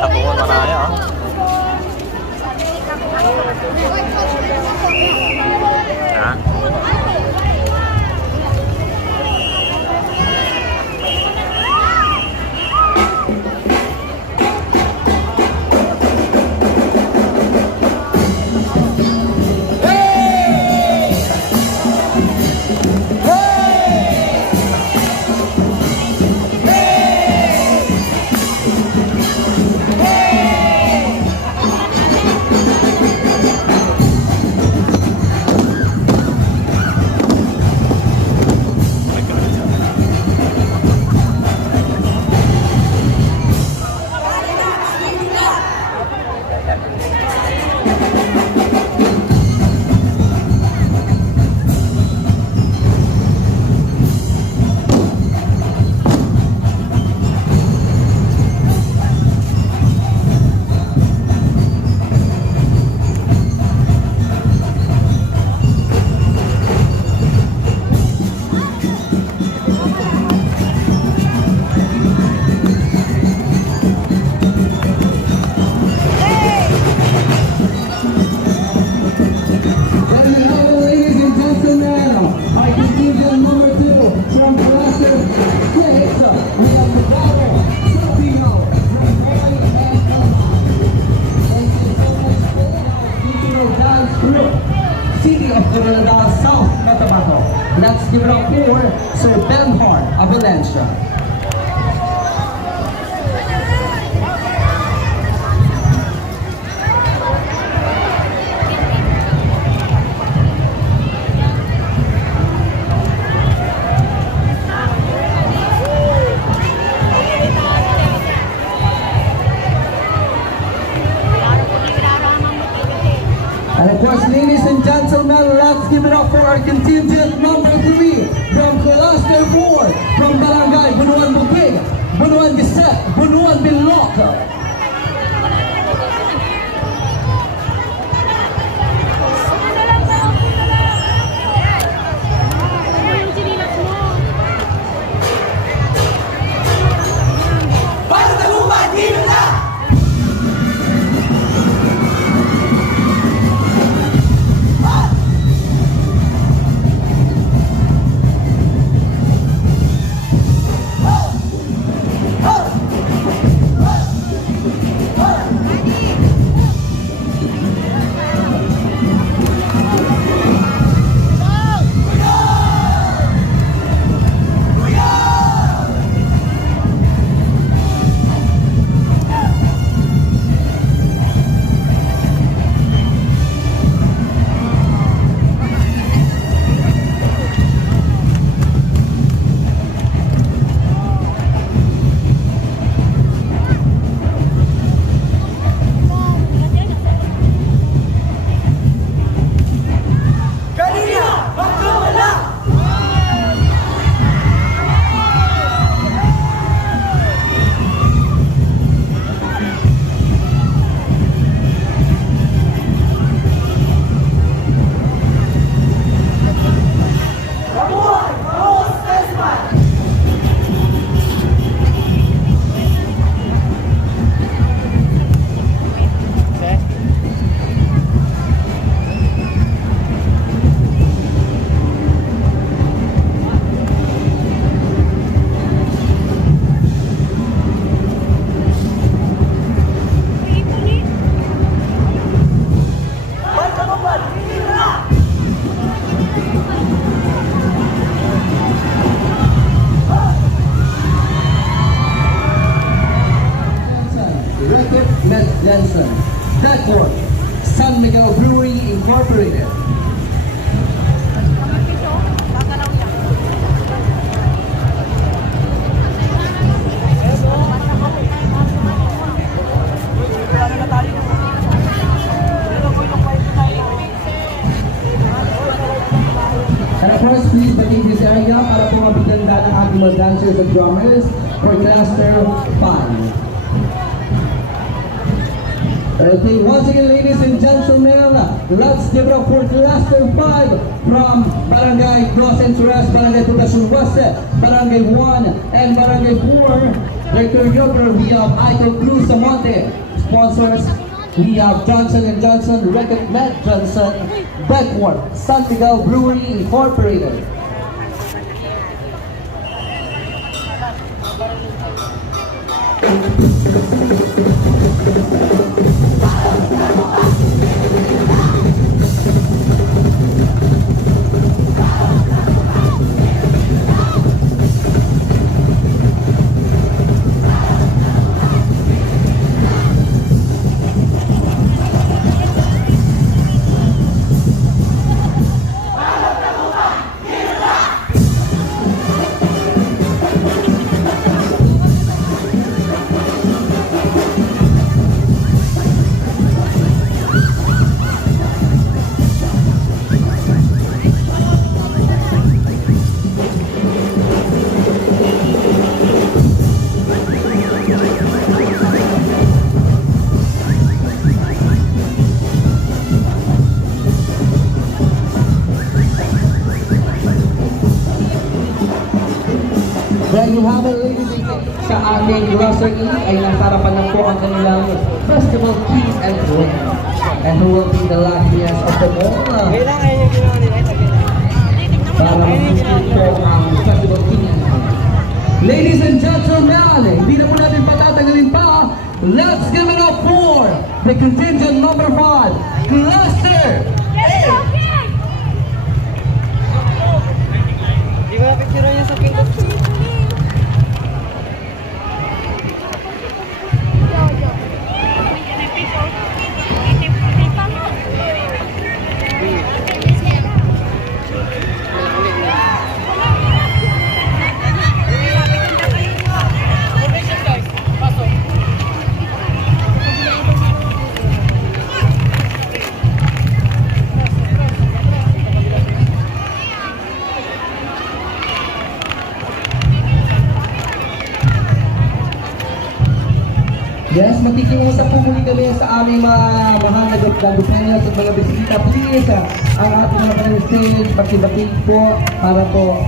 takuan manaya. Ha? Let's give it up for Sir Benhard of Valencia. And of course, ladies and gentlemen, let's give it up for our contingent number 3 from Cluster 4 from Barangay Bunuan Bukig, Bunuan Giset, Bunuan Bilok. Balon Dagupan Gilon! Network, San Miguel Brewery Incorporated. And of course, please pating this area para po mabiganda ng ating mga dancers and drummers for Cluster 5. Okay, once again, ladies and gentlemen, let's give it up for Cluster 5 from Barangay Dos Ensuras, Barangay Tugasun West, Barangay 1, and Barangay 4. Their choreographer, we have Aiko Cruz Samonte. Sponsors, we have Johnson & Johnson, Recommend Johnson, Bedford, San Miguel Brewery Incorporated. Then you have it, ladies and gentlemen, sa aming grocery ay nasarapan na po ang kanilang festival king and queen. And who will be the luckiest of them all? Para mag-isip po ang festival king and queen. Ladies and gentlemen, hindi na po natin patatagalin pa. Let's give it up for the contingent number 5, Cluster 8. Di ba picture niya sa pinto? Yes, magkikiusap po muli kami sa aming mga mahal na Dagupan at mga bisita. Please, ang ating mga stage, pagkibating po para po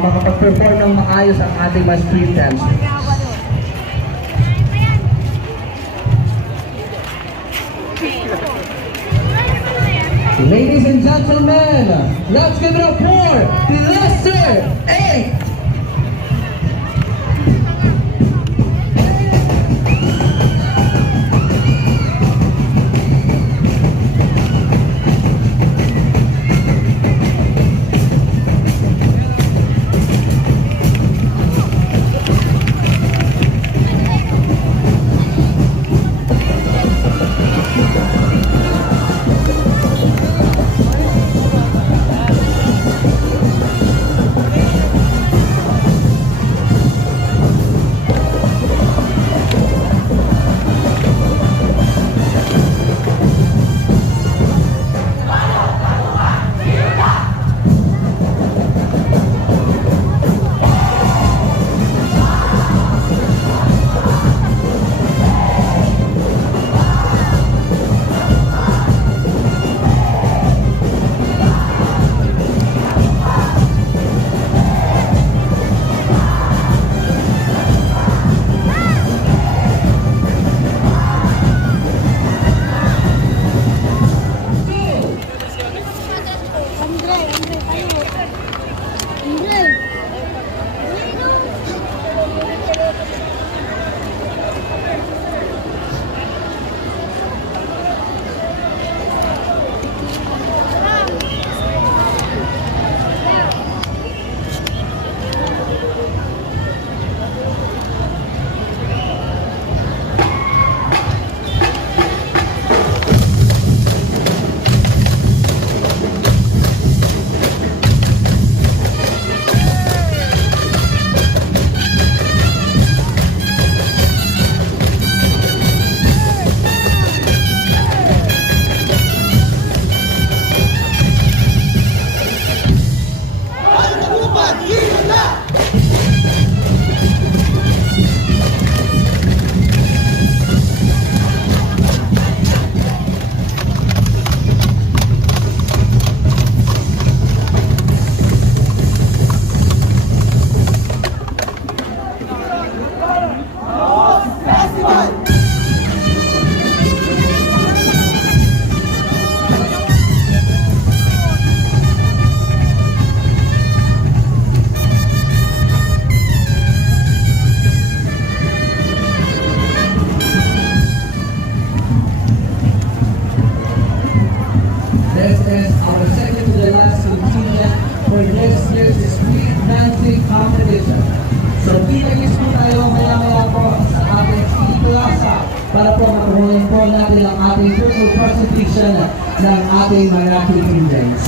makapag-perform ng maayos ang ating mga street dance. Ladies and gentlemen, let's give it up for Cluster 8! Bridge. So, pinagis po tayo maya-maya po sa ating City Plaza para po matuloy po natin ang ating triple presentation ng ating mga kikindens.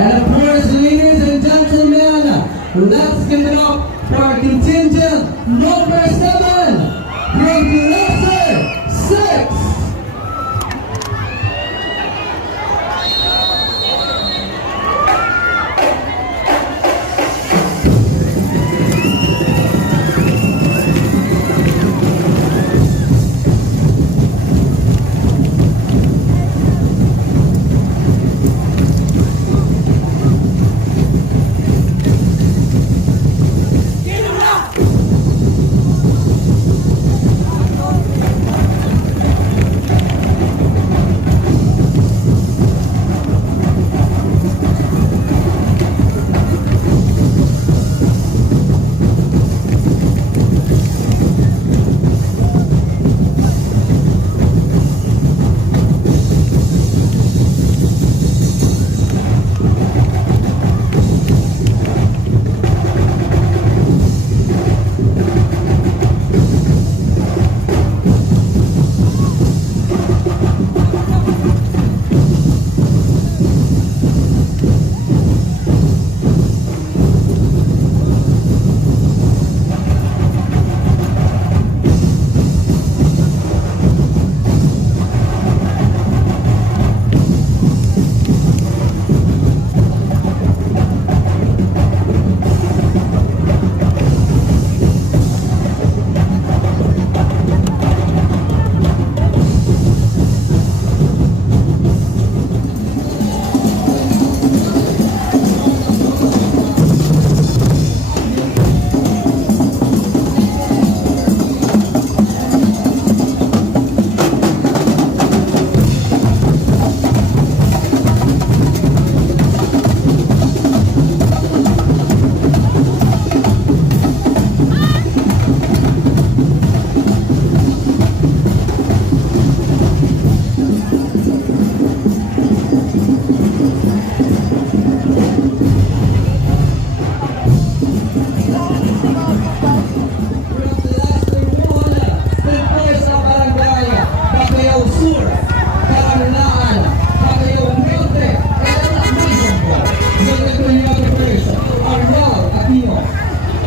And of course, ladies and gentlemen, let's give it up for our contingent number 7 from Cluster 6.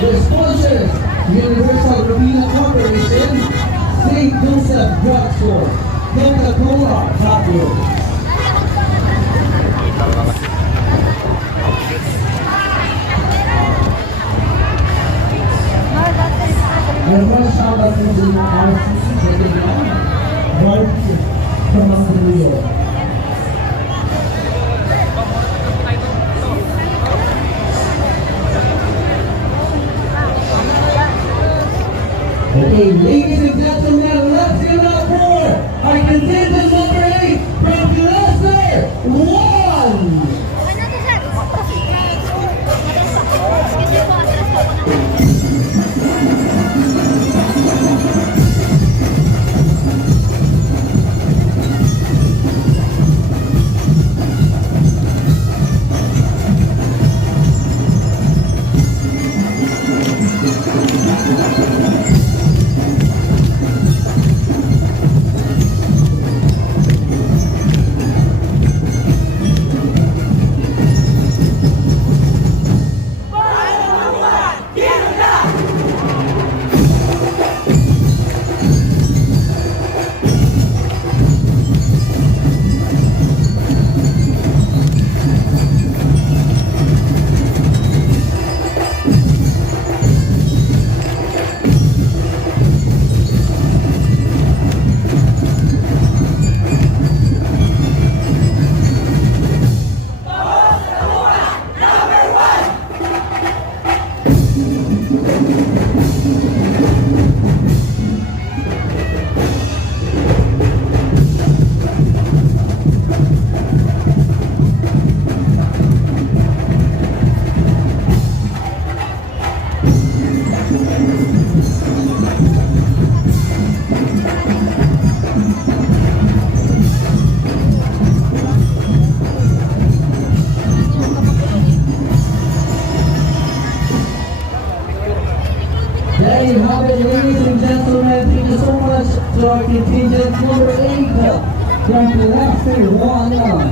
The sponsors, Universal Robina Corporation, St. Joseph Drugstore, Coca-Cola, Popular. And one shout out to the RCC, from New York. Okay, ladies and gentlemen, let's give it up for our contingent number 8 from Cluster 1! there you have it, ladies and gentlemen. Thank you so much to our contingent number 8 from Cluster 1.